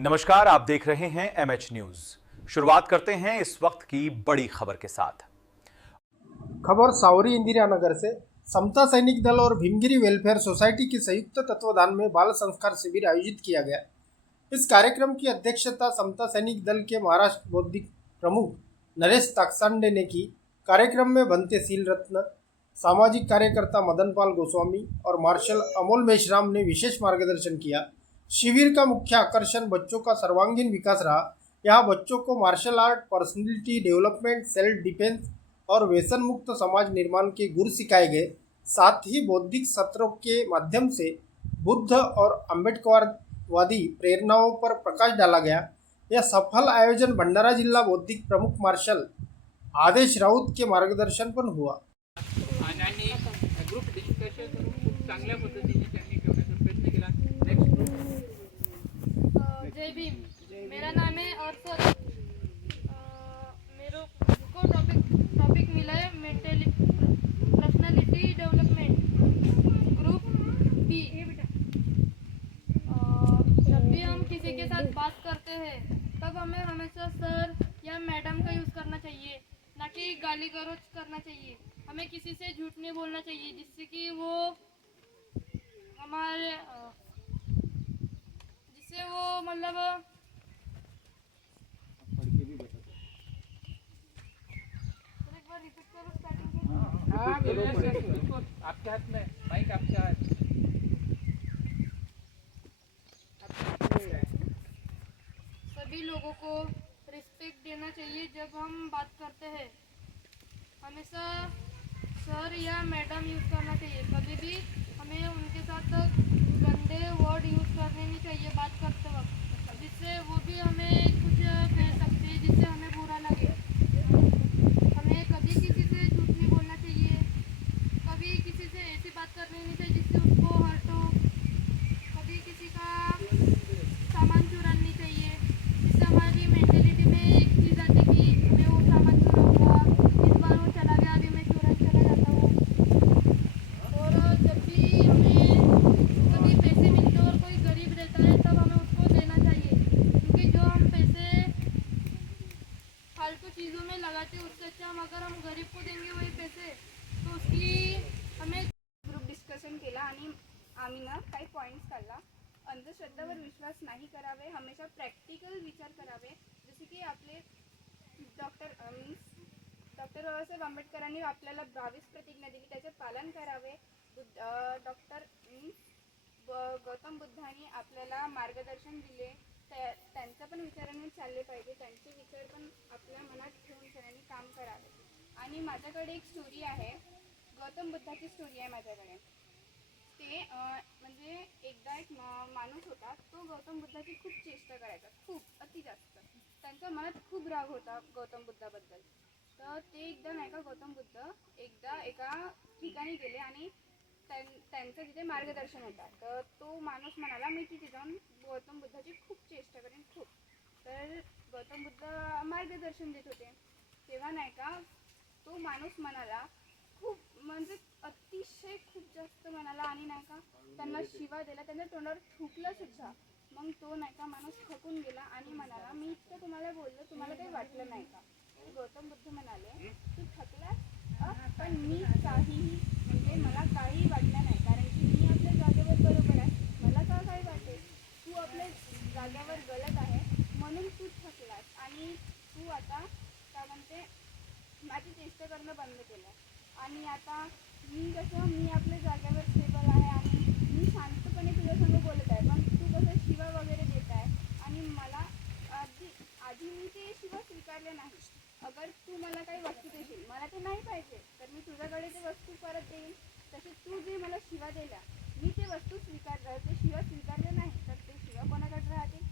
नमस्कार, आप देख रहे हैं एमएच न्यूज। शुरुआत करते हैं इस वक्त की बड़ी खबर के साथ। खबर सावरी इंदिरा नगर से। समता सैनिक दल और भीमगिरी वेलफेयर सोसाइटी के संयुक्त तत्वाधान में बाल संस्कार शिविर आयोजित किया गया। इस कार्यक्रम की अध्यक्षता समता सैनिक दल के महाराष्ट्र बौद्धिक प्रमुख नरेश ताकसांडे ने की। कार्यक्रम में बनते सील रत्न, सामाजिक कार्यकर्ता मदनपाल गोस्वामी और मार्शल अमोल मेश्राम ने विशेष मार्गदर्शन किया। शिविर का मुख्य आकर्षण बच्चों का सर्वांगीण विकास रहा। यहाँ बच्चों को martial art, personality development, self defence और व्यसन मुक्त समाज निर्माण के गुर सिखाए गए। साथ ही बौद्धिक सत्रों के माध्यम से बुद्ध और अम्बेडकरवादी प्रेरणाओं पर प्रकाश डाला गया। यह सफल आयोजन भंडारा जिला बौद्धिक प्रमुख मार्शल आदेश राऊत के मार्गदर्शन पर हुआ। आणि ग्रुप डिस्कशन करून खूप चांगल्या पद्धतीने त्यांनी ठेवण्याचा प्रयत्न केला। Next group. जय भीम। मेरा नाम है और सर मेरे को टॉपिक मिला है मेंटली पर्सनालिटी डेवलपमेंट ग्रुप बी। जब भी हम किसी के साथ बात करते हैं तब हमें हमेशा सर या मैडम का यूज़ करना चाहिए, ना कि गाली गलौज करना चाहिए। हमें किसी से झूठ नहीं बोलना चाहिए जिससे कि वो हमारे जिससे वो मतलब एक बार रिपीट करो स्टार्टिंग से। हाँ बिल्कुल, आपके हाथ में माइक, आपके हाथ सभी लोगों को रिस्पेक्ट देना चाहिए जब हम बात करते हैं। हमेशा सर या मैडम यूज़ करना चाहिए। कभी भी हमें उनके साथ गंदे वर्ड यूज़ करने नहीं चाहिए बात करते वक्त, जिससे वो भी हमें कुछ कह सकते हैं जिससे हमें बुरा लगे। हमें कभी किसी से झूठ नहीं बोलना चाहिए, कभी किसी से ऐसी बात करनी नहीं चाहिए जिससे उसको हर्ट हो। कभी किसी का सामान चुराना नहीं चाहिए, जिससे हमारी मेंटेलिटी में एक चीज़ आती कि मैं वो सामान चुराऊंगा, इस बार वो चला गया, अभी मैं तुरंत चला जाता हूँ। और जब भी हमें कभी पैसे मिलते हैं और कोई गरीब रहता है तब हमें उसको देना चाहिए, क्योंकि जो हम पैसे फालतू चीज़ों में लगाते हैं उससे अच्छा अगर हम गरीब को देंगे वही पैसे तो उसकी हमें ग्रुप डिस्कशन केला आणि आम्ही ना काही पॉईंट्स काढला। अंधश्रद्धावर विश्वास नाही करावे, हमेशा प्रॅक्टिकल विचार करावे। जसे की आपले डॉक्टर बाबासाहेब आंबेडकरांनी आपल्याला 22 प्रतिज्ञा दिली, त्याचे पालन करावे। डॉक्टर गौतम बुद्धांनी आपल्याला मार्गदर्शन दिले, त्यांचा पण विचारांनी चालले पाहिजे, त्यांचे विचार पण आपल्या मनात ठेवून सगळ्यांनी काम करावे। आणि माझ्याकडे एक स्टोरी आहे, गौतम बुद्धाची स्टोरी आहे माझ्याकडे। ते म्हणजे एकदा एक माणूस होता, तो गौतम बुद्धाची खूप चेष्टा करायचा, खूप अति जास्त। त्यांच्या मनात खूप राग होता गौतम बुद्धाबद्दल। तर ते एकदा नाही का गौतम बुद्ध एकदा एका ठिकाणी गेले आणि त्यांचं तिथे मार्गदर्शन होता। तर तो माणूस म्हणाला मी तिथे जाऊन गौतम बुद्धाची खूप चेष्टा करेन खूप। तर गौतम बुद्ध मार्गदर्शन देत होते, तेव्हा नाही का तो माणूस म्हणाला खूप म्हणजे अतिशय खूप जास्त म्हणाला आणि नाही का त्यांना शिवा दिला, त्यांच्या तोंडावर थुंकलं सुद्धा। मग तो नाही का माणूस थकून गेला आणि म्हणाला मी इतकं तुम्हाला बोललो, तुम्हाला काही वाटलं नाही का? गौतम बुद्ध म्हणाले तू थकलास पण मी काहीही म्हणजे मला काही वाटलं नाही, कारण की मी आपल्या जागेवर बरोबर आहे, मला का काही वाटेल? तू आपल्या जागेवर गलत आहे म्हणून तू थकलास आणि तू आता काय म्हणते माझी चेष्टा करणं बंद केलं। आणि आता मी आपल्या जागेवर स्टेबल आहे आणि मी शांतपणे तुझ्यासंग बोलत आहे, पण तू कसं शिवा वगैरे देत आहे आणि मला आधी मी ते शिवा स्वीकारले नाही। अगर तू मला काही वस्तू देशील, मला ते नाही पाहिजे तर मी तुझ्याकडे ते वस्तू परत देईन। तसे तू जे मला शिवा दिल्या मी ते वस्तू ते शिवा स्वीकारले नाही तर ते शिवा कोणाकडे राहतील?